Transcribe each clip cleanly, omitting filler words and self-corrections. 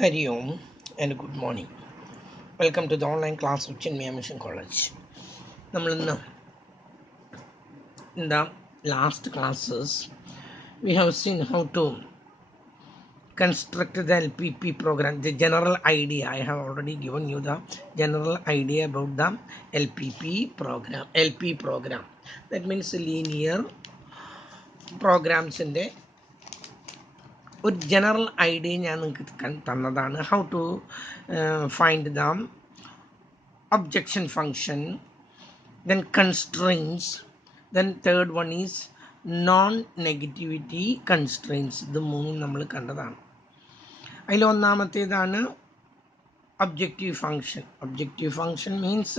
Hari Om and good morning. Welcome to the online class of Chinmaya Mission College. In the last classes, we have seen how to construct the LPP program, the general idea. I have already given you the general idea about the LPP program, LP program. That means linear programs in the ഒരു general idea ഞാൻ നിങ്ങൾക്ക് തന്നതാണ് how to find the objection function, then constraints, then third one is non-negativity constraints. ഇത് മൂന്നും നമ്മൾ കണ്ടതാണ്. അതിൽ ഒന്നാമത്തേതാണ് objective function. Objective function means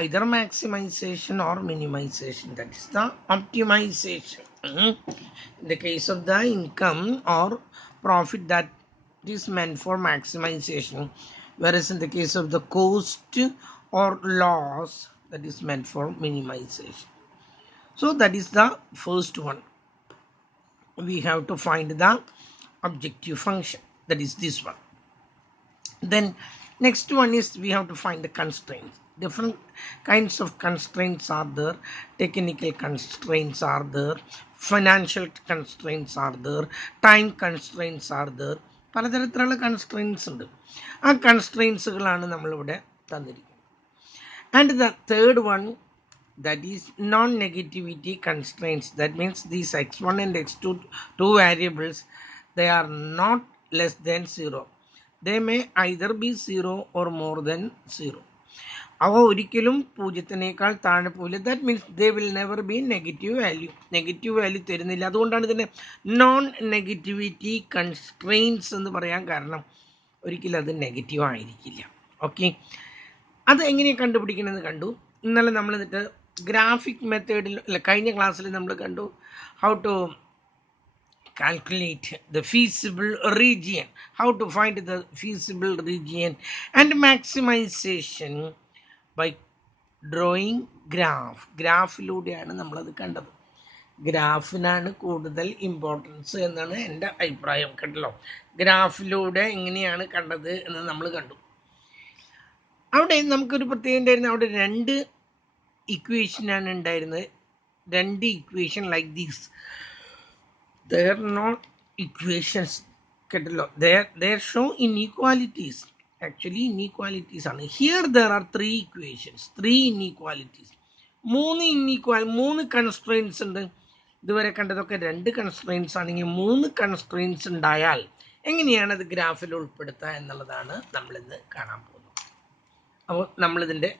either maximization or minimization, that is the optimization. In the case of the income or profit, that is meant for maximization, whereas in the case of the cost or loss, that is meant for minimization. So that is the first one. We have to find the objective function, that is this one. Then next one is we have to find the constraints. Different kinds of constraints are there. Technical constraints are there, financial constraints are there, time constraints are there. പലതരത്തിലുള്ള constraints ഉണ്ട്. ആ കൺസ്ട്രെയിൻസുകളാണ് നമ്മളിവിടെ തന്നിരിക്കുന്നത്. And the third one, that is non-negativity constraints. That means these x1 and x2 two variables, they are not less than 0. They may either be 0 or more than 0. അവ ഒരിക്കലും പൂജ്യത്തിനേക്കാൾ താഴെ പോവില്ല. That means they will never be negative value തരുന്നില്ല. അതുകൊണ്ടാണ് ഇതിനെ non negativity constraints എന്ന് പറയാൻ കാരണം. ഒരിക്കലും അത് നെഗറ്റീവ് ആയിരിക്കില്ല. ഓക്കെ, അത് എങ്ങനെയാണ് കണ്ടുപിടിക്കണമെന്ന് കണ്ടു. ഇന്നലെ നമ്മൾ എന്നിട്ട് ഗ്രാഫിക് മെത്തേഡിൽ അല്ല, കഴിഞ്ഞ ക്ലാസ്സിൽ നമ്മൾ കണ്ടു how to calculate the feasible region, how to find the feasible region, and maximization by drawing graph. ഗ്രാഫിലൂടെയാണ് നമ്മളത് കണ്ടത്. ഗ്രാഫിനാണ് കൂടുതൽ ഇമ്പോർട്ടൻസ് എന്നാണ് എൻ്റെ അഭിപ്രായം. കേട്ടല്ലോ, ഗ്രാഫിലൂടെ എങ്ങനെയാണ് കണ്ടത് എന്ന് നമ്മൾ കണ്ടു. അവിടെ നമുക്കൊരു പ്രത്യേകം ഉണ്ടായിരുന്നു. അവിടെ രണ്ട് ഇക്വേഷനാണ് ഉണ്ടായിരുന്നത്. രണ്ട് equation like these. They are not equations, കേട്ടല്ലോ. They show inequalities. Actually inequalities ആണ്. Here there are three equations, three inequalities. മൂന്ന് കൺസ്ട്രെയിൻസ് ഉണ്ട്. ഇതുവരെ കണ്ടതൊക്കെ രണ്ട് കൺസ്ട്രെയിൻസ് ആണെങ്കിൽ മൂന്ന് കൺസ്ട്രെയിൻസ് ഉണ്ടായാൽ എങ്ങനെയാണ് അത് ഗ്രാഫിൽ ഉൾപ്പെടുത്തുക എന്നുള്ളതാണ് നമ്മളിന്ന് കാണാൻ പോകുന്നത്. അപ്പോൾ നമ്മളിതിൻ്റെ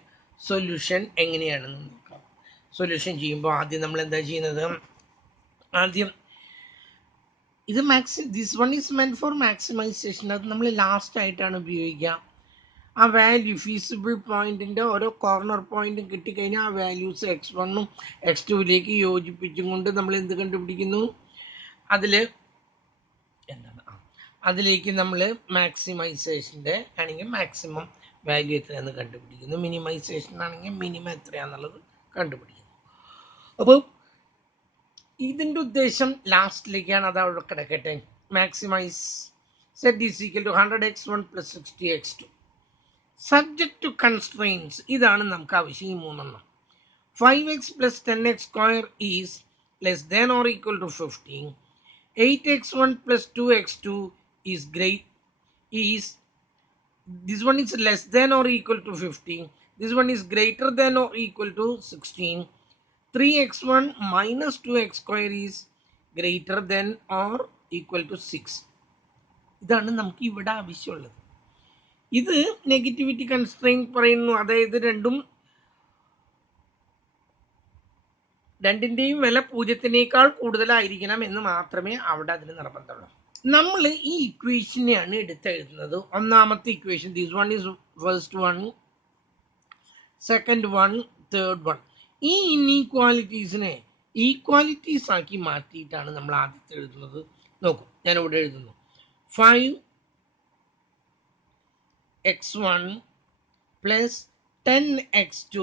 സൊല്യൂഷൻ എങ്ങനെയാണെന്ന് നോക്കാം. സൊല്യൂഷൻ ചെയ്യുമ്പോൾ ആദ്യം നമ്മൾ എന്താ ചെയ്യുന്നത്, ആദ്യം ഇത് this one is മെന്റ് four maximisation. അത് നമ്മൾ ലാസ്റ്റ് ആയിട്ടാണ് ഉപയോഗിക്കുക. ആ വാല്യൂ ഫീസിബിൾ പോയിന്റിൻ്റെ ഓരോ കോർണർ പോയിന്റും കിട്ടിക്കഴിഞ്ഞാൽ ആ വാല്യൂസ് x1ഉം x2ലേക്ക് യോജിപ്പിച്ചും കൊണ്ട് നമ്മൾ എന്ത് കണ്ടുപിടിക്കുന്നു, അതിലേക്ക് നമ്മൾ മാക്സിമൈസേഷൻ്റെ ആണെങ്കിൽ മാക്സിമം വാല്യൂ എത്രയാണെന്ന് കണ്ടുപിടിക്കുന്നു, മിനിമൈസേഷൻ ആണെങ്കിൽ മിനിമം എത്രയാണെന്നുള്ളത് കണ്ടുപിടിക്കുന്നു. അപ്പോൾ ഇതിൻ്റെ ഉദ്ദേശം ലാസ്റ്റിലേക്കാണ്, അത് അവിടെ കിടക്കട്ടെ. Maximise Z is equal to 100x1 + 60x2 subject to constraints. ഇതാണ് നമുക്ക് ആവശ്യം, ഈ മൂന്നെണ്ണം. 5x + 10x² is less than or equal to 15. 8x1 + 2x2 is this one is less than or equal to 15. This one is greater than or equal to 16. 3x1 - 2x² is greater than or equal to 6. ഇതാണ് നമുക്ക് ഇവിടെ ആവശ്യമുള്ളത്. ഇത് negativity constraint പറയുന്നു. അതായത് രണ്ടിൻ്റെയും വില പൂജ്യത്തിനേക്കാൾ കൂടുതലായിരിക്കണം എന്ന് മാത്രമേ അവിടെ അതിന് നിർബന്ധമുള്ളൂ. നമ്മൾ ഈ ഇക്വേഷനെയാണ് എടുത്തെഴുതുന്നത്. ഒന്നാമത്തെ equation, this one is first one, second one, third one. ഈ ഇൻഈക്വാലിറ്റീസിനെ ഈക്വാലിറ്റീസ് ആക്കി മാറ്റിയിട്ടാണ് നമ്മൾ ആദ്യത്തെ എഴുതുന്നത്. നോക്കൂ, ഞാനിവിടെ എഴുതുന്നു 5x1 + 10x2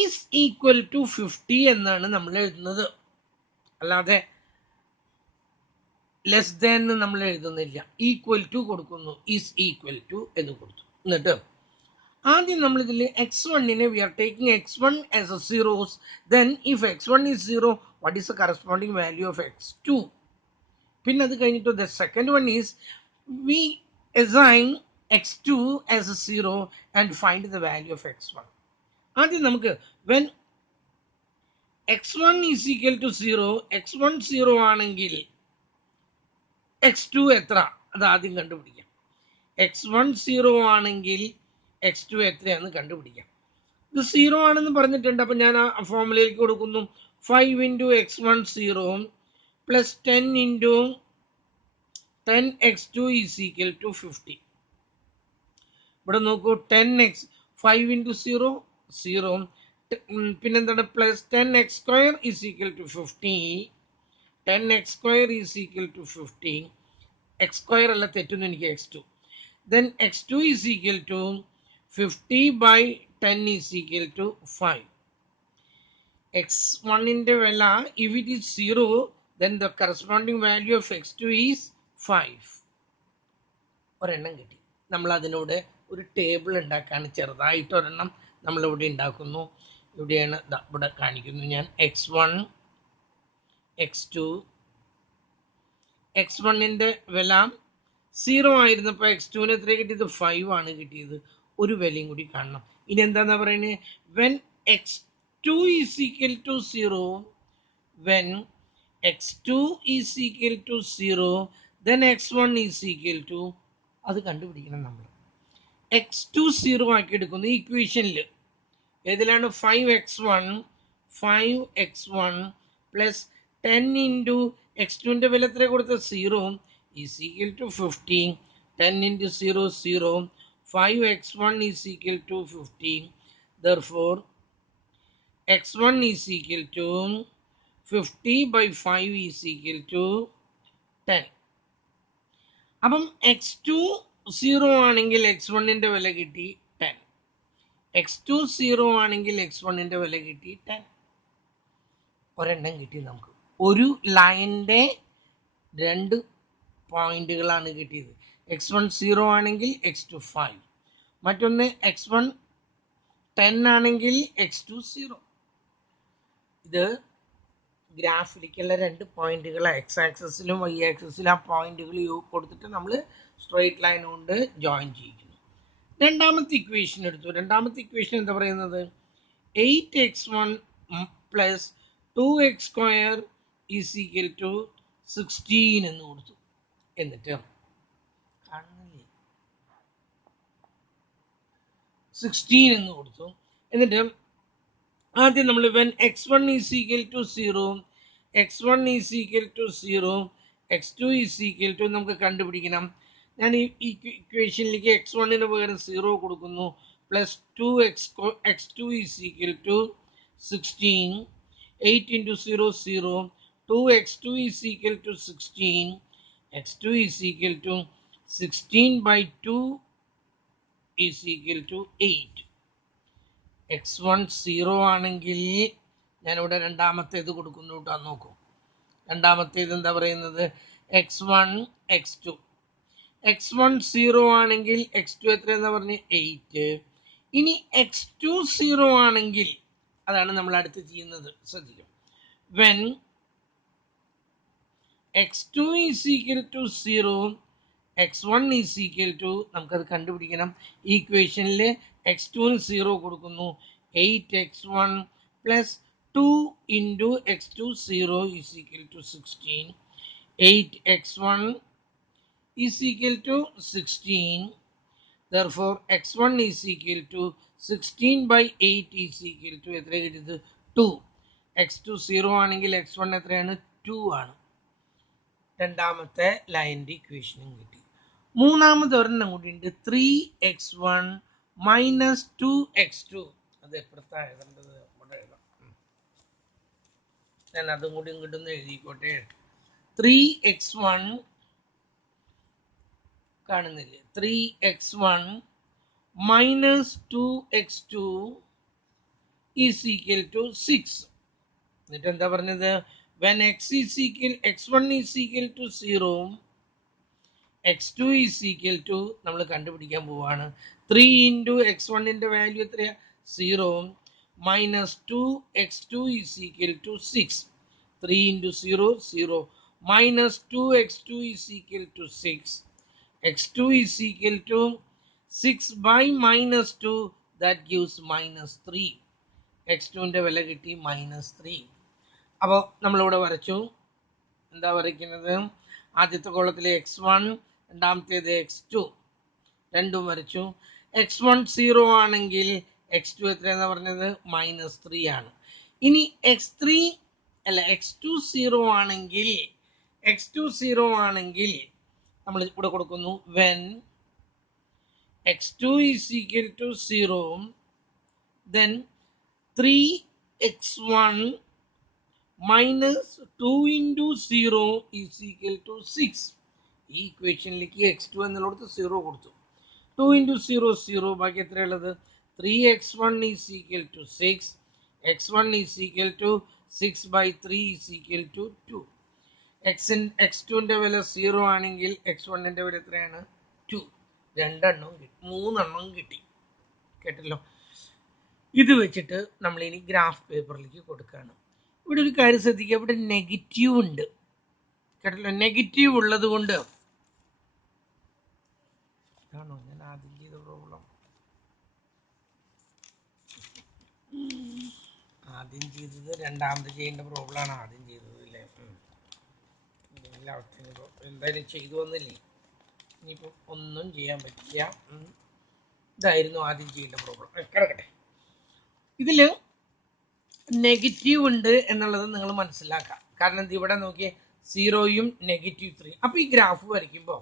is equal to 50 എന്നാണ് നമ്മൾ എഴുതുന്നത്. അല്ലാതെ ലെസ് ദാൻ നമ്മൾ എഴുതുന്നില്ല, ഈക്വൽ ടു കൊടുക്കുന്നു, ഈസ് ഈക്വൽ ടു എന്ന് കൊടുത്തു. എന്നിട്ട് ആദ്യം നമ്മൾ ഇതിൽ x1നെ we are taking x1 as a zeros. Then if x1 is zero, what is the corresponding value of x2? പിന്നെ അത് കഴിഞ്ഞിട്ട് the second one is we assign x2 as a 0 and find the value of x1. ആദ്യം നമുക്ക് when x1 is equal to 0, x1 0 ആണെങ്കിൽ x2 എത്ര, അത് ആദ്യം കണ്ടുപിടിക്കാം. x1 0 ആണെങ്കിൽ x2 എത്രയാണെന്ന് കണ്ടുപിടിക്കാം. ഇത് 0 ആണെന്ന് പറഞ്ഞിട്ടുണ്ട്, അപ്പം ഞാൻ ആ ഫോമുലയിലേക്ക് കൊടുക്കുന്നു. 5 into x1 0 plus 10 into 10 x2 is equal to 50. ഇവിടെ നോക്കൂ, 10x 5 into 0 0, പിന്നെന്താണ് plus 10x square is equal to 50. 10x square is equal to 50. x square അല്ല, തെറ്റുന്നു എനിക്ക്, x2. Then x2 is equal to 50 by 10 is equal to 5. x1 ന്റെ വില, if it is 0, then the corresponding value of x2 is 5. ഒരെണ്ണം കിട്ടി. നമ്മൾ അതിനോട് ഒരു table ഉണ്ടാക്കാണ്, ചെറുതായിട്ട് ഒരെണ്ണം നമ്മളിവിടെ ഉണ്ടാക്കുന്നു. ഇവിടെയാണ് ഇവിടെ കാണിക്കുന്നു ഞാൻ. x1 x2, x1ന്റെ വില 0 ആയിരുന്നപ്പോൾ x2ന് എത്ര കിട്ടിയത്? 5 ആണ് കിട്ടിയത്. ഒരു വിലയും കൂടി കാണണം. ഇനി എന്താന്നാ പറയുന്നത്? when x2 is equal to 0, when x2 is equal to 0, then x1 is equal to, അത് കണ്ടുപിടിക്കണം നമ്മൾ. x2 0 ആക്കി എടുക്കുന്നു ഈ ഇക്വേഷനിൽ. ഏതിലാണ്? 5x1 plus 10 into x2ന്റെ വില എത്ര കൊടുത്തത്? 0 is equal to 50. 10 into 0 0. 5x1 is equal to 50. Therefore x1 is equal to 50 by 5 is equal to 10. അപ്പം x2 0 ആണെങ്കിൽ x1ന്റെ വില കിട്ടി 10. x2 0 ആണെങ്കിൽ x1ന്റെ വില കിട്ടി 10. ഒരെണ്ണം കിട്ടി നമുക്ക്. ഒരു ലൈനിന്റെ 2 പോയിന്റുകളാണ് കിട്ടിയത്. x1 0 ആണെങ്കിൽ x2 5. മറ്റൊന്ന് x1 10 ആണെങ്കിൽ x2 0. ഇത് ഗ്രാഫിലേക്കുള്ള 2 പോയിന്റുകൾ, എക്സ് ആക്സിസിലും വൈ ആക്സിസിലും ആ പോയിന്റുകൾ കൊടുത്തിട്ട് നമ്മൾ സ്ട്രെയിറ്റ് ലൈൻ കൊണ്ട് ജോയിൻ ചെയ്യിക്കുന്നു. രണ്ടാമത്തെ ഇക്വേഷൻ എടുത്തു. രണ്ടാമത്തെ ഇക്വേഷൻ എന്താ പറയുന്നത്? 8x1 plus 2x square is equal to 16 എന്ന് കൊടുത്തു. എന്നിട്ട് കാണുന്നില്ലേ, 16 എന്ന് കൊടുത്തു. എന്നിട്ട് ആദ്യം നമ്മൾ when x1 is equal to 0, x1 is equal to 0, x2 is equal to നമുക്ക് കണ്ടുപിടിക്കണം. ഞാൻ ഈ ഇക്വേഷനിലേക്ക് x1ന് പകരം 0 കൊടുക്കുന്നു. Plus 2x2 is equal to 16. 8 into 0 0. 2x2 is equal to 16. x2 is equal to 16 by 2 is equal to 8. x1 0 ആണെങ്കിൽ ഞാനിവിടെ രണ്ടാമത്തേത് കൊടുക്കുന്നു കേട്ടോ, നോക്കൂ. രണ്ടാമത്തേത് എന്താ പറയുന്നത്? x1 x2. x1 0 ആണെങ്കിൽ x2 എത്രയെന്നാ പറഞ്ഞ്? 8. ഇനി x2 0 ആണെങ്കിൽ അതാണ് നമ്മൾ അടുത്ത് ചെയ്യുന്നത്, ശ്രദ്ധിക്കും. when x2 is equal to 0, x1 is equal to, നമുക്കത് കണ്ടുപിടിക്കണം. ഈ ഇക്വേഷനിൽ x2ന് 0 കൊടുക്കുന്നു. 8x1 plus 2 into x2 0 is equal to 16. 8x1 is equal to 16. Therefore x1 is equal to 16 by 8 is equal to എത്ര കിട്ടിയത്? 2. x2 0 ആണെങ്കിൽ x1 എത്രയാണ്? 2 ആണ്. രണ്ടാമത്തെ ലൈനിന്റെ ഇക്വേഷനും കിട്ടി. മൂന്നാമത് ഒരെണ്ണം കൂടി ഉണ്ട്, 3x1 minus 2x2. അത് എപ്പോഴത്താണ് എഴുതേണ്ടത്? ഇവിടെ എഴുതാം. ഞാൻ അതും കൂടി ഇങ്ങോട്ടൊന്ന് എഴുതിക്കോട്ടെ. 3x1 കാണുന്നില്ലേ? 3x1 minus 2x2 is equal to 6. എന്നിട്ട് എന്താ പറഞ്ഞത്? when x1 is equal to 0, x2 is equal to നമ്മൾ കണ്ടുപിടിക്കാൻ പോവാണ് 3 into x1 ന്റെ വാല്യൂ എത്രയാ 0 minus 2 x2 is equal to 6. 3 into 0 0 minus 2 x2 is equal to 6. x2 is equal to 6 by minus 2, that gives minus 3. x2 ന്റെ വില കിട്ടി -3. അപ്പോൾ നമ്മളിവിടെ വരച്ചു. എന്താ വരയ്ക്കുന്നത്? ആദ്യത്തെ കോളത്തിലെ x1, രണ്ടാമത്തേത് x2 രണ്ടും വരച്ചു. x1 0 ആണെങ്കിൽ x2 എത്രയാണെന്ന് പറഞ്ഞത് -3 ആണ്. ഇനി x2 0 ആണെങ്കിൽ നമ്മൾ ഇവിടെ കൊടുക്കുന്നു when x2 is equal to 0, then 3x1 minus 2 into 0 is equal to 6. ഈ ഇക്വേഷനിലേക്ക് x2 എന്നുള്ളത് 0 കൊടുത്തു. 2 into 0 0, ബാക്കി എത്രയുള്ളത് 3x1 is equal to 6. x1 is equal to 6 by 3 is equal to 2. x2 ന്റെ വില 0 ആണെങ്കിൽ x1 ന്റെ വില എത്രയാണ് 2. മൂന്നെണ്ണം കിട്ടി. കേട്ടല്ലോ? ഇത് വെച്ചിട്ട് നമ്മൾ ഇനി ഗ്രാഫ് പേപ്പറിലേക്ക് കൊടുക്കുകയാണ്. ഇവിടെ ഒരു കാര്യം ശ്രദ്ധിക്കുക, ഇവിടെ നെഗറ്റീവ് ഉണ്ട്. കേട്ടല്ലോ? നെഗറ്റീവ് ഉള്ളത് കൊണ്ട് ആണോ ഞാൻ ആദ്യം ചെയ്ത പ്രോബ്ലം? ആദ്യം ചെയ്തത് രണ്ടാമത് ചെയ്യേണ്ട പ്രോബ്ലമാണ് ആദ്യം ചെയ്തത് അല്ലേ? എന്തായാലും ചെയ്തു വന്നില്ലേ, ഇനിയിപ്പോൾ ഒന്നും ചെയ്യാൻ പറ്റില്ല. ഇതായിരുന്നു ആദ്യം ചെയ്യേണ്ട പ്രോബ്ലം. കിടക്കട്ടെ. ഇതിൽ നെഗറ്റീവ് ഉണ്ട് എന്നുള്ളത് നിങ്ങൾ മനസ്സിലാക്കാം. കാരണം ഇവിടെ നോക്കിയേ 0യും -3. അപ്പോൾ ഈ ഗ്രാഫ് വരയ്ക്കുമ്പോൾ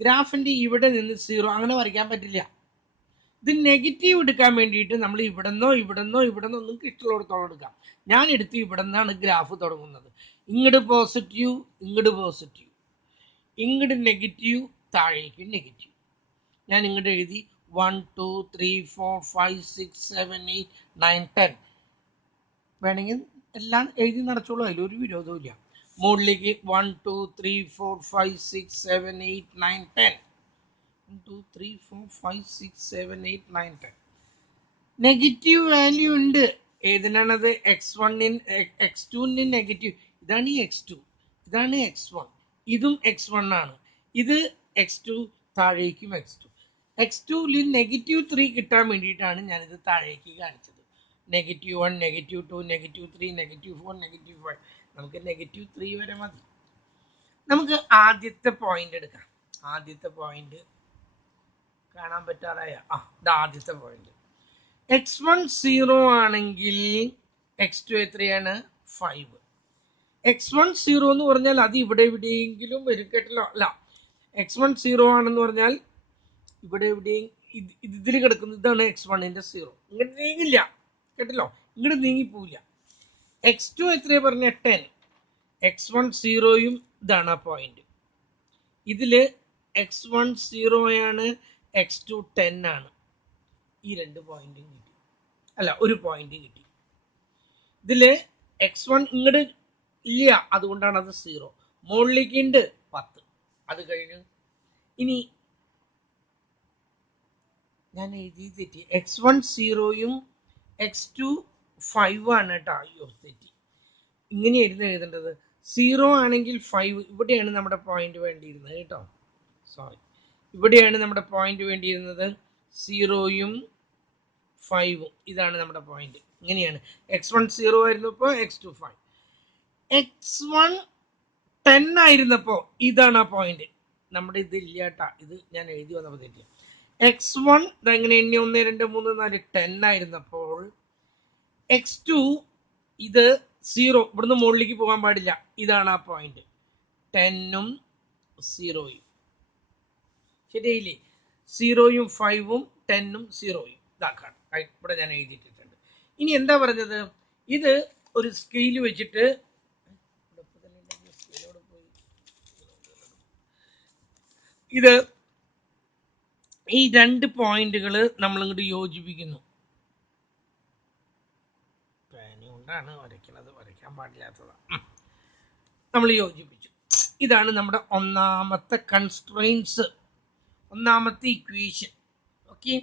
ഗ്രാഫിൻ്റെ ഇവിടെ നിന്ന് 0 അങ്ങനെ വരയ്ക്കാൻ പറ്റില്ല. ഇത് നെഗറ്റീവ് എടുക്കാൻ വേണ്ടിയിട്ട് നമ്മൾ ഇവിടെന്നോ ഒന്നും ഇഷ്ടമുള്ളിടത്തോളം എടുക്കാം. ഞാൻ എടുത്ത് ഇവിടെ നിന്നാണ് ഗ്രാഫ് തുടങ്ങുന്നത്. ഇങ്ങോട്ട് പോസിറ്റീവ്, ഇങ്ങോട്ട് നെഗറ്റീവ്, താഴേക്ക് നെഗറ്റീവ്. ഞാൻ ഇങ്ങോട്ട് എഴുതി 1 2 3 4 5 6 7 8 9 10. വേണമെങ്കിൽ എല്ലാം എഴുതി നടച്ചോളൂ, അതിലൊരു വിരോധവും ഇല്ല. മുകളിലേക്ക് 1 2 3 4 5 6 7 8 9 10. 1 2 3 4 5 6 7 8 9 10. നെഗറ്റീവ് വാല്യൂ ഉണ്ട്. ഏതിനാണത്? x2ന് നെഗറ്റീവ്. ഇതാണ് ഈ x2, ഇതാണ് x1, ഇതും x1 ആണ്. ഇത് x2, താഴേക്കും x2ൽ -3 കിട്ടാൻ വേണ്ടിയിട്ടാണ് ഞാനിത് താഴേക്ക് കാണിച്ചത്. -1, -2, -3, -4, -5. നമുക്ക് -3 വരെ മതി. നമുക്ക് ആദ്യത്തെ പോയിന്റ് എടുക്കാം. ആദ്യത്തെ പോയിന്റ് കാണാൻ പറ്റാറായ ഇത് ആദ്യത്തെ പോയിന്റ്. x1 0 ആണെങ്കിൽ x2 എത്രയാണ് 5. x1 0 എന്ന് പറഞ്ഞാൽ അത് ഇവിടെ എവിടെയെങ്കിലും വരും. കേട്ടല്ലോ? അല്ല, x1 0 ആണെന്ന് പറഞ്ഞാൽ ഇവിടെ എവിടെയും ഇതിൽ കിടക്കുന്നു. ഇതാണ് x1ന്റെ 0. ഇങ്ങോട്ട് നീങ്ങില്ല. കേട്ടല്ലോ? ഇങ്ങോട്ട് നീങ്ങിപ്പോവില്ല. x2 എത്രയാ പറഞ്ഞ 10. x1 0യും ഇതാണ് ആ പോയിന്റ്. ഇതില് x1 0 ആണ്, x2 10 ആണ്. ഈ രണ്ട് പോയിന്റും കിട്ടി. അല്ല, ഒരു പോയിന്റ് കിട്ടി. ഇതില് x1 ഇങ്ങോട്ട് ഇല്ല, അതുകൊണ്ടാണ് അത് 0. മുകളിലേക്ക് ഉണ്ട് 10. അത് കഴിഞ്ഞു. ഇനി ഞാൻ എഴുതി തെറ്റി. x1 0യും x2 5 ആണ് കേട്ടോ. അയ്യോ തെറ്റി. ഇങ്ങനെയായിരുന്നു എഴുതേണ്ടത്. 0 ആണെങ്കിൽ 5. ഇവിടെയാണ് നമ്മുടെ പോയിന്റ് വേണ്ടിയിരുന്നത് കേട്ടോ. സോറി, ഇവിടെയാണ് നമ്മുടെ പോയിന്റ് വേണ്ടിയിരുന്നത്. 0യും 5ഉം ഇതാണ് നമ്മുടെ പോയിന്റ്. ഇങ്ങനെയാണ്. x1 0 ആയിരുന്നപ്പോൾ x2 5. x1 10 ആയിരുന്നപ്പോൾ ഇതാണ് ആ പോയിന്റ്. നമ്മുടെ ഇതില്ല കേട്ടാ, ഇത് ഞാൻ എഴുതി വന്നപ്പോൾ തെറ്റി. x1 ഇതെങ്ങനെ എണ്ണി 1 2 3 4 10 ആയിരുന്നപ്പോൾ x2 ഇത് 0, ഇവിടുന്ന് മുകളിലേക്ക് പോകാൻ പാടില്ല. ഇതാണ് ആ പോയിന്റ്. 10ഉം 0യും ശരിയായില്ലേ? 0യും 5ഉം 10ഉം 0യും ഇതാക്കാണ്. ഇവിടെ ഞാൻ എഴുതിയിട്ടുണ്ട്. ഇനി എന്താ പറഞ്ഞത്? ഇത് ഒരു സ്കെയിൽ വെച്ചിട്ട് ഇത് ഈ രണ്ട് പോയിന്റുകൾ നമ്മൾ ഇങ്ങോട്ട് യോജിപ്പിക്കുന്നു. പേന കൊണ്ടാണ് വരയ്ക്കുന്നത്, വരയ്ക്കാൻ പാടില്ലാത്തതാണ്. നമ്മൾ യോജിപ്പിച്ചു. ഇതാണ് നമ്മുടെ ഒന്നാമത്തെ കൺസ്ട്രെയിൻസ്, ഒന്നാമത്തെ ഇക്വേഷൻ. ഓക്കെ,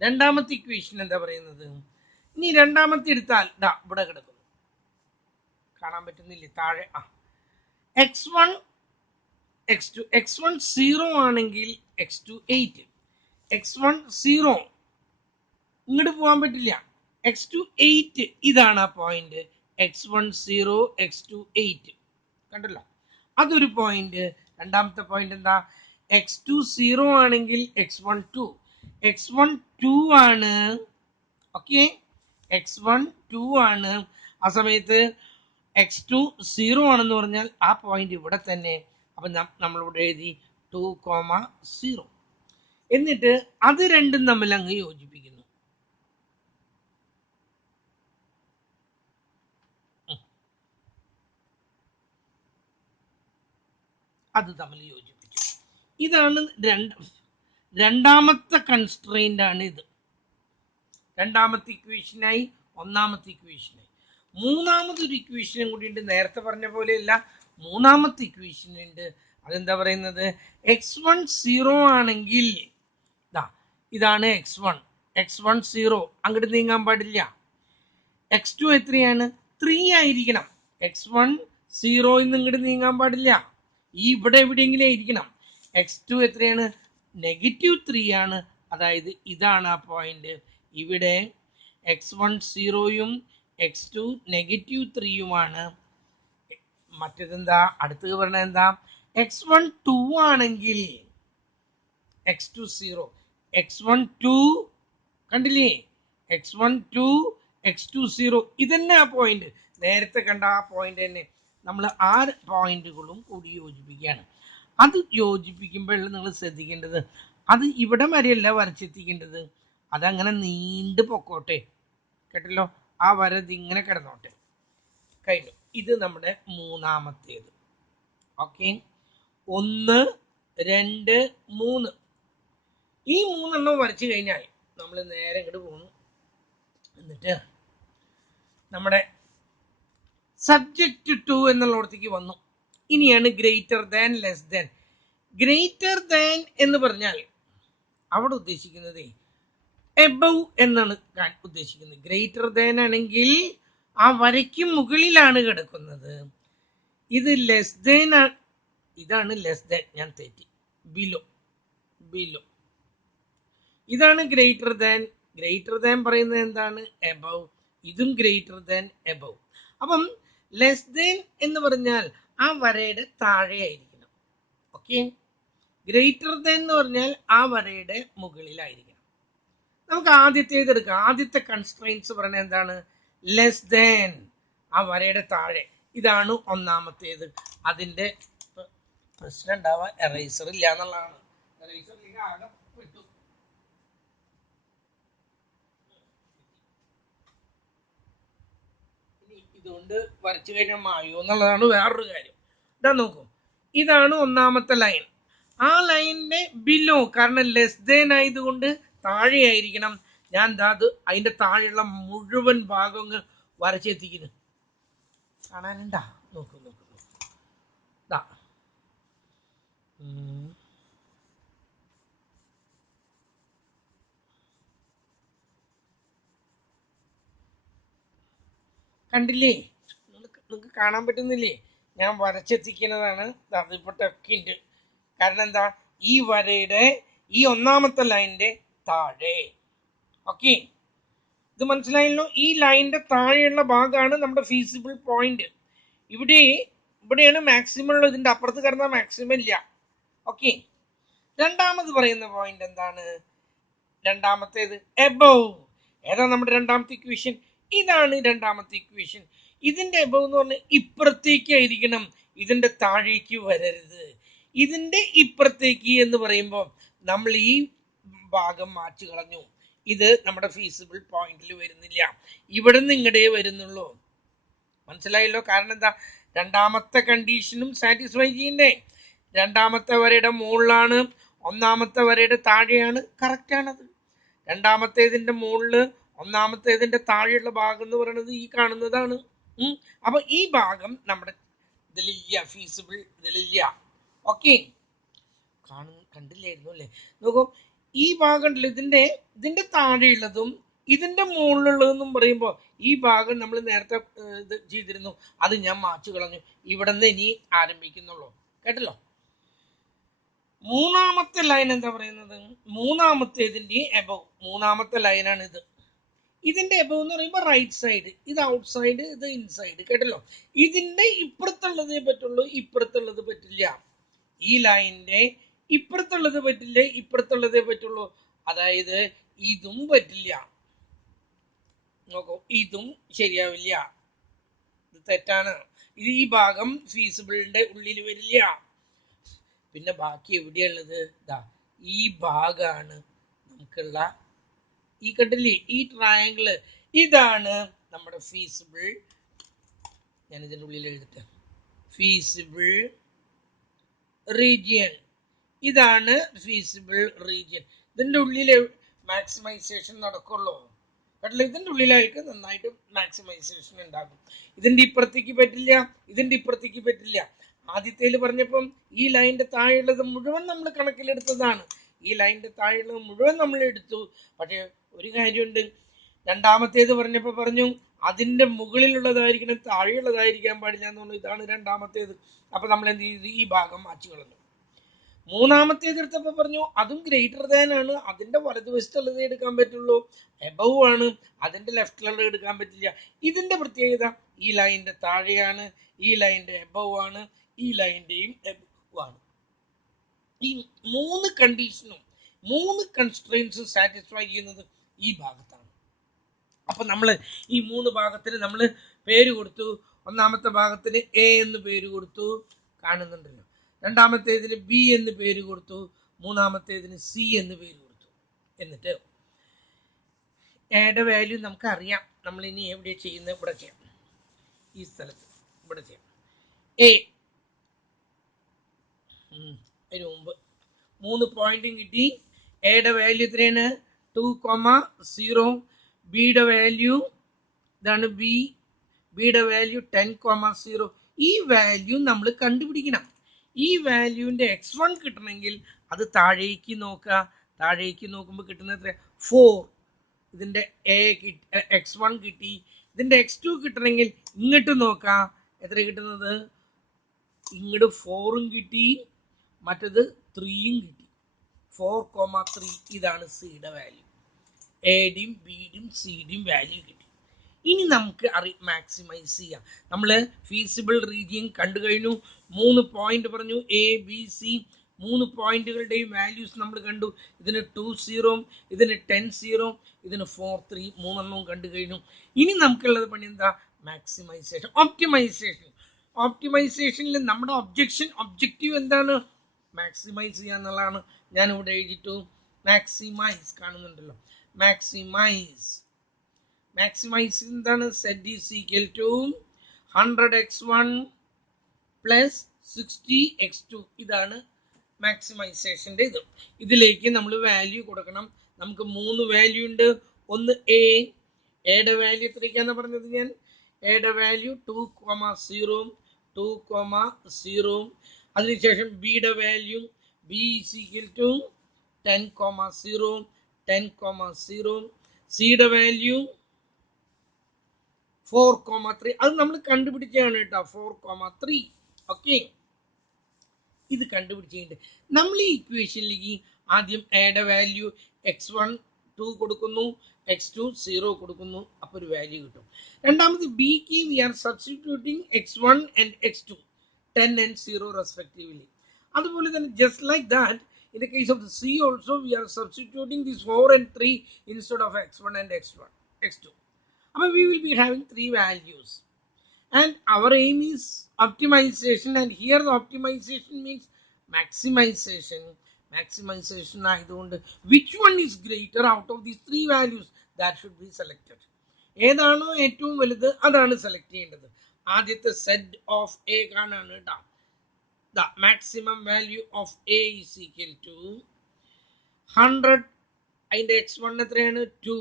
രണ്ടാമത്തെ ഇക്വേഷൻ എന്താ പറയുന്നത്? ഇനി രണ്ടാമത്തെ എടുത്താൽ ഇവിടെ കിടക്കുന്നു, കാണാൻ പറ്റുന്നില്ലേ താഴെ? x1 x2, x1 0 ആണെങ്കിൽ x2 8, x1 0 ഇങ്ങോട്ട് പോകാൻ പറ്റില്ല, x2 8 ഇതാണ് ആ പോയിന്റ്, x1 0 x2 8 കണ്ടല്ലോ, അതൊരു പോയിന്റ്. രണ്ടാമത്തെ പോയിന്റ് എന്താ? x2 0 ആണെങ്കിൽ x1 2, x1 2 ആണ്. ഓക്കെ, x1 2 ആണ്. ആ സമയത്ത് x2 0 ആണെന്ന് പറഞ്ഞാൽ ആ പോയിന്റ് ഇവിടെ തന്നെ. അപ്പൊ നമ്മളിവിടെ എഴുതി 2,0. എന്നിട്ട് അത് രണ്ടും തമ്മിൽ അങ്ങ് യോജിപ്പിക്കുന്നു. അത് തമ്മിൽ യോജിപ്പിച്ചു. ഇതാണ് രണ്ടാമത്തെ കൺസ്ട്രെയിന്റ് ആണ് ഇത്. രണ്ടാമത്തെ ഇക്വേഷനായി, ഒന്നാമത്തെ ഇക്വേഷനായി. മൂന്നാമതൊരു ഇക്വേഷനും കൂടി ഉണ്ട്. നേരത്തെ പറഞ്ഞ പോലെയല്ല, മൂന്നാമത്തെ ഇക്വേഷൻ ഉണ്ട്. അതെന്താ പറയുന്നത്? x1 0 ആണെങ്കിൽ ഇതാണ് x1, x1 0 അങ്ങോട്ട് നീങ്ങാൻ പാടില്ല. x2 എത്രയാണ്? 3 ആയിരിക്കണം. x1 0 ഇങ്ങോട്ട് നീങ്ങാൻ പാടില്ല, ഈ ഇവിടെ എവിടെയെങ്കിലും ആയിരിക്കണം. x2 എത്രയാണ്? -3 ആണ്. അതായത് ഇതാണ് ആ പോയിന്റ്. ഇവിടെ x1 0യും x2 -3യുമാണ്. മറ്റേതെന്താ? അടുത്തത് പറഞ്ഞത് എന്താ? x1 2 ആണെങ്കിൽ x2 0, x1 2 കണ്ടില്ലേ? x1 2 x2 0 ഇതന്നെ ആ പോയിന്റ്, നേരത്തെ കണ്ട ആ പോയിന്റ് തന്നെ. നമ്മൾ ആ പോയിന്റുകളും കൂടി യോജിപ്പിക്കുകയാണ്. അത് യോജിപ്പിക്കുമ്പോൾ നിങ്ങൾ ശ്രദ്ധിക്കേണ്ടത്, അത് ഇവിടെ വരെയല്ല വരച്ചെത്തിക്കേണ്ടത്, അതങ്ങനെ നീണ്ടു പൊക്കോട്ടെ. കേട്ടല്ലോ? ആ വര ഇതിങ്ങനെ കിടന്നോട്ടെ. കഴിഞ്ഞു. ഇത് നമ്മുടെ മൂന്നാമത്തേത്. ഓക്കെ, 1 2 3 ഈ മൂന്നെണ്ണം വരച്ചു കഴിഞ്ഞാൽ നമ്മൾ നേരെ ഇങ്ങോട്ട് പോകുന്നു. എന്നിട്ട് നമ്മുടെ സബ്ജക്റ്റ് 2 എന്നുള്ളടത്തേക്ക് വന്നു. ഇനിയാണ് greater than, less than. Greater than എന്ന് പറഞ്ഞാൽ അവിടെ ഉദ്ദേശിക്കുന്നത് എബവ് എന്നാണ് ഉദ്ദേശിക്കുന്നത്. ഗ്രേറ്റർ ദാൻ ആണെങ്കിൽ ആ വരയ്ക്ക് മുകളിലാണ് കിടക്കുന്നത്. ഇത് ലെസ് ദാൻ, ഇതാണ് ലെസ് ദാൻ, ഞാൻ തെറ്റി, ബിലോ, ബിലോ. ഇതാണ് ഗ്രേറ്റർ ദാൻ. ഗ്രേറ്റർ ദാൻ പറയുന്നത് എന്താണ്? എബവ്. ഇതും ഗ്രേറ്റർ ദാൻ, എബവ്. അപ്പം ലെസ് ദാൻ എന്ന് പറഞ്ഞാൽ ആ വരയുടെ താഴെ ആയിരിക്കണം. ഓക്കെ, ഗ്രേറ്റർ ദാൻ എന്ന് പറഞ്ഞാൽ ആ വരയുടെ മുകളിലായിരിക്കണം. നമുക്ക് ആദ്യത്തേത് എടുക്കാം. ആദ്യത്തെ കൺസ്ട്രെയിൻസ് പറയുന്നത് എന്താണ്? ലെസ് ദാൻ, ആ വരയുടെ താഴെ. ഇതാണ് ഒന്നാമത്തേത്. അതിന്റെ പ്രശ്നം ഉണ്ടാവാൻ എറേസർ ഇല്ല എന്നുള്ളതാണ്. എറേസർ ആകെ വിട്ടു. ഇതുകൊണ്ട് വരച്ചു കഴിഞ്ഞാൽ മായോ എന്നുള്ളതാണ് വേറൊരു കാര്യം. ഇതാ നോക്കൂ, ഇതാണ് ഒന്നാമത്തെ ലൈൻ. ആ ലൈനിന്റെ ബിലോ, കാരണം ലെസ് ദാൻ ആയതുകൊണ്ട് താഴെയായിരിക്കണം. ഞാൻ അത് അതിന്റെ താഴെയുള്ള മുഴുവൻ ഭാഗം വരച്ചെത്തിക്കുന്നു. കാണാനുണ്ടാ? നോക്കൂ നോക്കൂ നോക്കൂ. കണ്ടില്ലേ? നിങ്ങൾക്ക് കാണാൻ പറ്റുന്നില്ലേ? ഞാൻ വരച്ചെത്തിക്കുന്നതാണ്. അതിപ്പോട്ടൊക്കെ ഉണ്ട്. കാരണം എന്താ? ഈ വരയുടെ ഈ ഒന്നാമത്തെ ലൈനിന്റെ താഴെ. ഓക്കെ, ഇത് മനസ്സിലായല്ലോ? ഈ ലൈനിന്റെ താഴെയുള്ള ഭാഗമാണ് നമ്മുടെ ഫീസിബിൾ പോയിന്റ്. ഇവിടെയാണ് മാക്സിമം ഉള്ളത്. ഇതിന്റെ അപ്പുറത്ത് കിടന്നാൽ മാക്സിമം ഇല്ല. ഓക്കെ, രണ്ടാമത് പറയുന്ന പോയിന്റ് എന്താണ്? രണ്ടാമത്തേത് എബവ്. ഏതാ നമ്മുടെ രണ്ടാമത്തെ ഇക്വേഷൻ? ഇതാണ് രണ്ടാമത്തെ ഇക്വേഷൻ. ഇതിന്റെ എബവ് എന്ന് പറഞ്ഞാൽ ഇപ്പുറത്തേക്കായിരിക്കണം, ഇതിന്റെ താഴേക്ക് വരരുത്. ഇതിന്റെ ഇപ്പുറത്തേക്ക് എന്ന് പറയുമ്പോൾ നമ്മൾ ഈ ഭാഗം മാറ്റി കളഞ്ഞു. ഇത് നമ്മുടെ ഫീസിബിൾ പോയിന്റിൽ വരുന്നില്ല, ഇവിടെ നിന്ന് ഇങ്ങടേ വരുന്നുള്ളൂ. മനസ്സിലായല്ലോ? കാരണം എന്താ? രണ്ടാമത്തെ കണ്ടീഷനും സാറ്റിസ്ഫൈ ചെയ്യണ്ടേ? രണ്ടാമത്തെ വരയുടെ മുകളിലാണ്, ഒന്നാമത്തെ വരയുടെ താഴെയാണ്. കറക്റ്റ് ആണത്. രണ്ടാമത്തേതിന്റെ മുകളില് ഒന്നാമത്തേതിന്റെ താഴെയുള്ള ഭാഗം എന്ന് പറയുന്നത് ഈ കാണുന്നതാണ്. അപ്പൊ ഈ ഭാഗം നമ്മുടെ ഇതിലില്ല, ഫീസിബിൾ ഇതിലില്ല. ഓക്കെ, കണ്ടില്ലായിരുന്നു അല്ലേ? നോക്കൂ, ഈ ഭാഗം ഉണ്ടല്ലോ, ഇതിന്റെ താഴെയുള്ളതും ഇതിന്റെ മുകളിലുള്ളതെന്നും പറയുമ്പോൾ ഈ ഭാഗം നമ്മൾ നേരത്തെ ഇത് ചെയ്തിരുന്നു, അത് ഞാൻ മാച്ചു കളഞ്ഞു. ഇവിടെ നിന്ന് ഇനി ആരംഭിക്കുന്നുള്ളൂ. കേട്ടല്ലോ? മൂന്നാമത്തെ ലൈൻ എന്താ പറയുന്നത്? മൂന്നാമത്തേതിന്റെ എബവ്, മൂന്നാമത്തെ ലൈനാണ് ഇത്. ഇതിന്റെ എബവ് എന്ന് പറയുമ്പോൾ റൈറ്റ് സൈഡ്, ഇത് ഔട്ട് സൈഡ്, ഇത് ഇൻസൈഡ്. കേട്ടല്ലോ? ഇതിന്റെ ഇപ്പുറത്തുള്ളതേ പറ്റുള്ളൂ, ഇപ്പുറത്തുള്ളത് പറ്റില്ല. ഈ ലൈനിന്റെ ഇപ്പുറത്തുള്ളത് പറ്റില്ല, ഇപ്പുറത്തുള്ളതേ പറ്റുള്ളൂ. അതായത് ഇതും പറ്റില്ല. നോക്കൂ, ഇതും ശരിയാവില്ല, ഇത് തെറ്റാണ്. ഇത് ഈ ഭാഗം ഫീസിബിളിന്റെ ഉള്ളിൽ വരില്ല. പിന്നെ ബാക്കി എവിടെയുള്ളത്? ഇതാ ഈ ഭാഗമാണ് നമുക്കുള്ള, ഈ കണ്ടില്ലേ ഈ ട്രയാങ്കിള്, ഇതാണ് നമ്മുടെ ഫീസിബിൾ. ഞാൻ ഇതിൻ്റെ ഉള്ളിൽ എഴുതിട്ട്, ഫീസിബിൾ റീജിയൻ. ഇതാണ് ഫീസിബിൾ റീജിയൻ. ഇതിൻ്റെ ഉള്ളിൽ മാക്സിമൈസേഷൻ നടക്കുള്ളൂ. കണ്ടില്ല? ഇതിൻ്റെ ഉള്ളിലായിട്ട് നന്നായിട്ട് മാക്സിമൈസേഷൻ ഉണ്ടാകും. ഇതിൻ്റെ ഇപ്പുറത്തേക്ക് പറ്റില്ല, ഇതിൻ്റെ ഇപ്പുറത്തേക്ക് പറ്റില്ല. ആദ്യത്തേൽ പറഞ്ഞപ്പം ഈ ലൈനിന്റെ താഴെയുള്ളത് മുഴുവൻ നമ്മൾ കണക്കിലെടുത്തതാണ്. ഈ ലൈനിന്റെ താഴെയുള്ളത് മുഴുവൻ നമ്മൾ എടുത്തു. പക്ഷെ ഒരു കാര്യമുണ്ട്, രണ്ടാമത്തേത് പറഞ്ഞപ്പോൾ പറഞ്ഞു അതിന്റെ മുകളിലുള്ളതായിരിക്കണം, താഴെയുള്ളതായിരിക്കാൻ പാടില്ല എന്ന് പറഞ്ഞു. ഇതാണ് രണ്ടാമത്തേത്. അപ്പൊ നമ്മൾ എന്ത് ചെയ്തു? ഈ ഭാഗം മാറ്റി കളഞ്ഞു. മൂന്നാമത്തേത് എടുത്തപ്പോൾ പറഞ്ഞു അതും ഗ്രേറ്റർ ദാൻ ആണ്, അതിന്റെ വലതുവശത്തുള്ളത് എടുക്കാൻ പറ്റുള്ളൂ. എബവ് ആണ്, അതിന്റെ ലെഫ്റ്റിലുള്ള എടുക്കാൻ പറ്റില്ല. ഇതിന്റെ പ്രത്യേകത ഈ ലൈനിന്റെ താഴെയാണ്, ഈ ലൈനിന്റെ എബവ് ആണ്, ഈ ലൈനിന്റെയും എബവ് ആണ്. ഈ മൂന്ന് കണ്ടീഷനും മൂന്ന് കൺസ്ട്രെയിൻസും സാറ്റിസ്ഫൈ ചെയ്യുന്നത് ഈ ഭാഗത്താണ്. അപ്പൊ നമ്മൾ ഈ മൂന്ന് ഭാഗത്തിന് നമ്മൾ പേര് കൊടുത്തു. ഒന്നാമത്തെ ഭാഗത്തിന് എ എന്ന് പേര് കൊടുത്തു, കാണുന്നുണ്ടല്ലോ. രണ്ടാമത്തേതിന് ബി എന്ന് പേര് കൊടുത്തു, മൂന്നാമത്തേതിന് സി എന്ന് പേര് കൊടുത്തു. എന്നിട്ട് എയുടെ വാല്യൂ നമുക്ക് അറിയാം. നമ്മൾ ഇനി എവിടെ ചെയ്യുന്നത്? ഇവിടെ ചെയ്യാം, ഈ സ്ഥലത്ത് ഇവിടെ ചെയ്യാം. എ, അതിന് മുമ്പ് 3 പോയിന്റും കിട്ടി. എയുടെ വാല്യൂ എത്രയാണ്? 2,0. ബിയുടെ വാല്യൂ ഇതാണ്, ബിയുടെ വാല്യൂ 10,0. ഈ വാല്യൂ നമ്മൾ കണ്ടുപിടിക്കണം. ഈ വാല്യൂവിന്റെ x1 കിട്ടണമെങ്കിൽ അത് താഴേക്ക് നോക്കുക. താഴേക്ക് നോക്കുമ്പോൾ കിട്ടുന്നത് എത്ര? 4. ഇതിന്റെ x1 കിട്ടി. ഇതിന്റെ x2 കിട്ടണമെങ്കിൽ ഇങ്ങോട്ട് നോക്കാം. എത്ര കിട്ടുന്നത്? ഇങ്ങോട്ട് 4ഉം കിട്ടി, മറ്റത് 3ഉം കിട്ടി. 4,3. ഇതാണ് സിയുടെ വാല്യൂ. എയുടെയും ബിയുടെയും സിയുടെയും വാല്യൂ കിട്ടി. ഇനി നമുക്ക് മാക്സിമൈസ് ചെയ്യാം. നമ്മൾ ഫീസിബിൾ റീജിയൻ കണ്ടു കഴിഞ്ഞു. 3 പോയിന്റ് പറഞ്ഞു, എ ബി സി. 3 പോയിന്റുകളുടെയും വാല്യൂസ് നമ്മൾ കണ്ടു. ഇതിന് 2,0, ഇതിന് 10,0, ഇതിന് 4,3. മൂന്നെണ്ണവും കണ്ടു കഴിഞ്ഞു. ഇനി നമുക്കുള്ളത് പണി എന്താ? Maximisation, optimisation. ഒപ്റ്റിമൈസേഷനിൽ നമ്മുടെ ഒബ്ജക്റ്റീവ് എന്താണ്? മാക്സിമൈസ് ചെയ്യുക എന്നുള്ളതാണ്. ഞാൻ ഇവിടെ എഴുതിട്ടു മാക്സിമൈസ്, കാണുന്നുണ്ടല്ലോ, മാക്സിമൈസ്. മാക്സിമൈസ് എന്താണ്? z is equal to 100x1 plus 60x2. ഇതാണ് മാക്സിമൈസേഷൻ്റെ ഇത്. ഇതിലേക്ക് നമ്മൾ വാല്യൂ കൊടുക്കണം. നമുക്ക് 3 വാല്യൂ ഉണ്ട്. ഒന്ന് എയുടെ വാല്യൂ എത്രയ്ക്കാന്ന് പറഞ്ഞത് ഞാൻ? എയുടെ വാല്യൂ 2,0, 2,0. അതിനുശേഷം ബിയുടെ value B is equal to 10,0, 10,0. സിയുടെ വാല്യൂ 4,3. അത് നമ്മൾ കണ്ടുപിടിച്ചാണ് കേട്ടോ, 4,3. ഓക്കെ, ഇത് കണ്ടുപിടിച്ചിട്ടുണ്ട്. നമ്മൾ ഈ ഇക്വേഷനിലേക്ക് ആദ്യം എയുടെ വാല്യൂ x1 2 കൊടുക്കുന്നു, x2 0 കൊടുക്കുന്നു. അപ്പോൾ ഒരു വാല്യൂ കിട്ടും. രണ്ടാമത് ബിക്ക് we are substituting x1 and x2 10 and 0 respectively. അതുപോലെ തന്നെ just like that in the case of the C also we are substituting these 4 and 3 instead of x1 and x2. We will be having 3 values and our aim is optimization, and here the optimization means maximization. ആയതുകൊണ്ട് which one is greater out of these 3 values, that should be selected. ഏതാണോ ഏറ്റവും വലുത് അതാണ് select ചെയ്യേണ്ടത്. ആദ്യത്തെ set of A കാണാണ് കേട്ടോ. The maximum value of A is equal to 100. അതിന്റെ x1 എത്രയാണ്? 2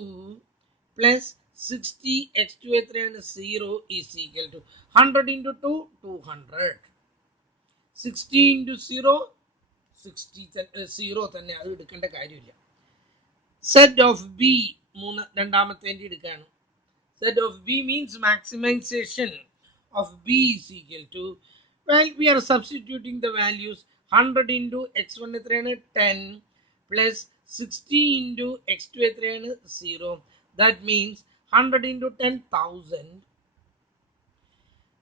plus 60 x2 എത്രയാണ് 0 is equal to 100 into 2 200 60 into 0 60 0 തന്നെ, അത് എടുക്കേണ്ട കാര്യമില്ല. സെറ്റ് ഓഫ് ബി രണ്ടാമത്തെ എടുക്കുകയാണ്. Set of B means maximization of B is equal to, well, we are substituting the values. 100 into x1 എത്രയാണ് 10 plus 60 into x2 എത്രയാണ് 0. That means 100 into 10,000.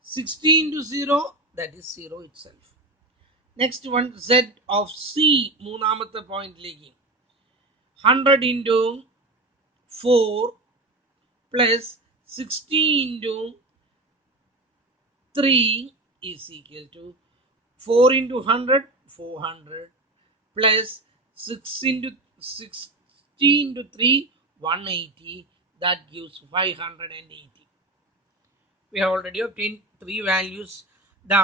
60 into 0, that is 0 itself. Next one, Z of C മൂന്നാമത്തെ പോയിന്റിലേക്ക് 100 into 4 plus 60 into 3 is equal to 4 into 100 400 plus 6 into 60 into 3 180, that gives 580. We have already obtained three values. The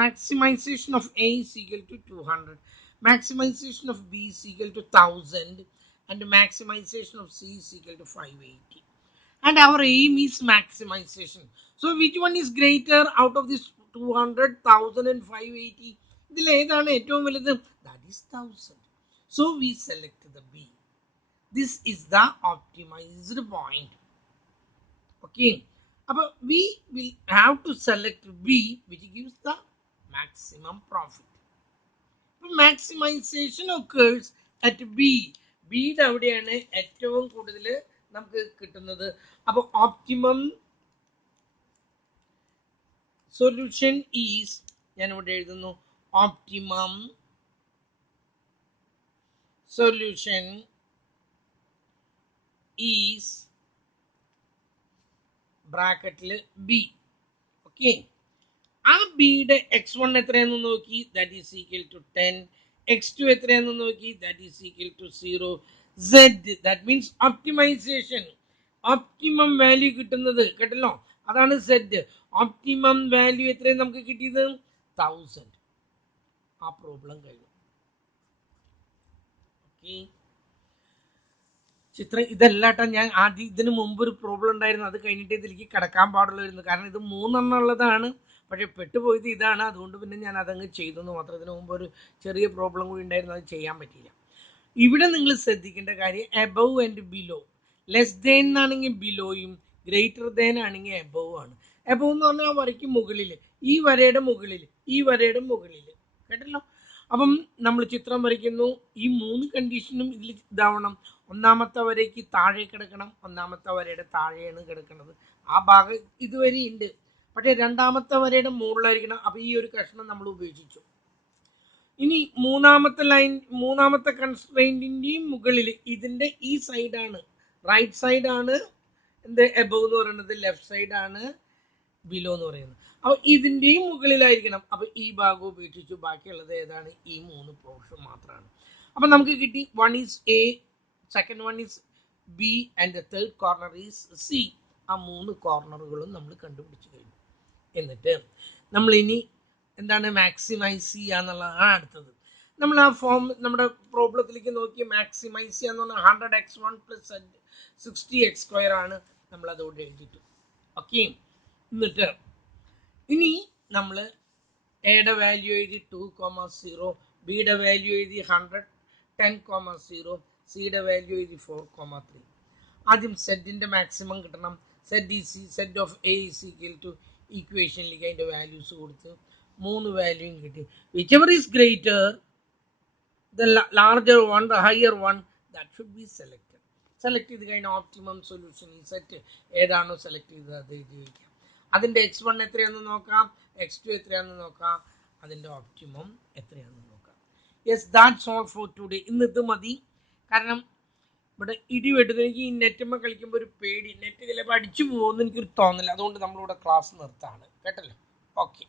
maximization of A is equal to 200, maximization of B is equal to 1000, and maximization of C is equal to 580. And our aim is maximization. So which one is greater out of this 200, 1000 and 580? ഇതിൽ ഏതാണ് ഏറ്റവും വലുത്? That is 1000. So we select the B. This is the optimized point. Okay. But we will have to select B, which gives the maximum profit. Maximization occurs at B. B അവിടെയാണ് ഏറ്റവും കൂടുതൽ നമുക്ക് കിട്ടുന്നത്. അപ്പോൾ ഓപ്റ്റിമം സൊല്യൂഷൻ ഈസ്, ഞാൻ ഇവിടെ എഴുതുന്നു, optimum solution is ബ്രാക്കറ്റിൽ ബി. ഓക്കെ, ആ ബിയുടെ x1 എത്രയാണെന്ന് നോക്കി, that is equal to 10. x2 എത്രയാണെന്ന് നോക്കി, that is equal to 0. Z, that means optimization, optimum value കിട്ടുന്നത് കേട്ടല്ലോ, അതാണ് Z. optimum value എത്രയാണ് നമുക്ക് കിട്ടിയത്? 1000. ആ പ്രോബ്ലം കഴിഞ്ഞു. ഓക്കെ, ചിത്രം ഇതല്ലാട്ടോ. ഞാൻ ആദ്യം ഇതിന് മുമ്പ് ഒരു പ്രോബ്ലം ഉണ്ടായിരുന്നു, അത് കഴിഞ്ഞിട്ട് ഇതിലേക്ക് കിടക്കാൻ പാടുള്ളായിരുന്നു. കാരണം ഇത് 3 ഉള്ളതാണ്, പക്ഷെ പെട്ടുപോയത് ഇതാണ്. അതുകൊണ്ട് പിന്നെ ഞാൻ അതങ്ങ് ചെയ്തെന്ന് മാത്രം. ഇതിന് മുമ്പ് ഒരു ചെറിയ പ്രോബ്ലം കൂടി ഉണ്ടായിരുന്നു, അത് ചെയ്യാൻ പറ്റിയില്ല. ഇവിടെ നിങ്ങൾ ശ്രദ്ധിക്കേണ്ട കാര്യം above and below. Less than ആണെങ്കിൽ ബിലോയും, ഗ്രേറ്റർ ദാൻ ആണെങ്കിൽ എബവ് ആണ്. എബവ് എന്ന് പറഞ്ഞാൽ വരയ്ക്ക് മുകളിൽ, ഈ വരയുടെ മുകളിൽ, ഈ വരയുടെ മുകളിൽ, കേട്ടല്ലോ. അപ്പം നമ്മൾ ചിത്രം വരയ്ക്കുന്നു, ഈ 3 കണ്ടീഷനും ഇതിൽ ഇതാവണം. ഒന്നാമത്തെ വരയ്ക്ക് താഴെ കിടക്കണം, ഒന്നാമത്തെ വരയുടെ താഴെയാണ് കിടക്കുന്നത്. ആ ഭാഗം ഇതുവരെ ഉണ്ട്, പക്ഷേ രണ്ടാമത്തെ വരയുടെ മുകളിലായിരിക്കണം. അപ്പം ഈ ഒരു കഷ്ണം നമ്മൾ ഉപേക്ഷിച്ചു. ഇനി മൂന്നാമത്തെ ലൈൻ, മൂന്നാമത്തെ കൺസ്ട്രെയിന്റിന്റെയും മുകളിൽ ഇതിന്റെ ഈ സൈഡാണ്, റൈറ്റ് സൈഡാണ് എന്ത് എബവ് എന്ന് പറയുന്നത്, ലെഫ്റ്റ് സൈഡാണ് ബിലോ എന്ന് പറയുന്നത്. അപ്പൊ ഇതിന്റെയും മുകളിലായിരിക്കണം. അപ്പൊ ഈ ഭാഗം ഉപേക്ഷിച്ചു, ബാക്കിയുള്ളത് ഏതാണ്? ഈ 3 പോർഷൻ മാത്രമാണ്. അപ്പൊ നമുക്ക് കിട്ടി 1 is A, second one is B, and the third corner is C. ആ 3 കോർണറുകളും നമ്മൾ കണ്ടുപിടിച്ചു കഴിഞ്ഞു. എന്നിട്ട് നമ്മൾ ഇനി എന്താണ് മാക്സിമൈസ് ചെയ്യുക എന്നുള്ളതാണ് അടുത്തത്. നമ്മൾ ആ ഫോം നമ്മുടെ പ്രോബ്ലത്തിലേക്ക് നോക്കി മാക്സിമൈസ് ചെയ്യുക എന്ന് പറഞ്ഞാൽ 100x1 plus 60x2 ആണ്. നമ്മൾ അതോടെ എഴുതിയിട്ടു. ഓക്കെ, എന്നിട്ട് ഇനി നമ്മൾ എയുടെ വാല്യൂ എഴുതി 2,0, ബിയുടെ വാല്യൂ എഴുതി 100, 10,0, സിയുടെ വാല്യൂ എഴുതി 4,3. ആദ്യം സെറ്റിന്റെ മാക്സിമം കിട്ടണം. Set of A is equal to ഇക്വേഷനിലേക്ക് അതിൻ്റെ വാല്യൂസ് കൊടുത്ത് 3 വാല്യൂയും കിട്ടി. Whichever is greater, the larger one, the higher one, that should be selected. Select ചെയ്ത് കഴിഞ്ഞാൽ ഓപ്റ്റിമം സൊല്യൂഷൻ ഈ സെറ്റ് ഏതാണോ സെലക്ട് ചെയ്തത് അത് എഴുതി വയ്ക്കാം. അതിൻ്റെ x1 എത്രയാണെന്ന് നോക്കാം, x2 എത്രയാണെന്ന് നോക്കാം, അതിൻ്റെ ഓപ്റ്റിമം എത്രയാണെന്ന് നോക്കാം. Yes, that's all for today. ഇന്ന് ഇത് മതി. കാരണം ഇവിടെ ഇടി വെട്ടുന്നത്, എനിക്ക് ഈ നെറ്റുമ്പോൾ കളിക്കുമ്പോൾ ഒരു പേടി, നെറ്റ് ചിലപ്പോൾ അടിച്ചു പോകുമെന്ന് എനിക്കൊരു തോന്നല. അതുകൊണ്ട് നമ്മളിവിടെ ക്ലാസ് നിർത്താണ് കേട്ടല്ലോ. ഓക്കെ.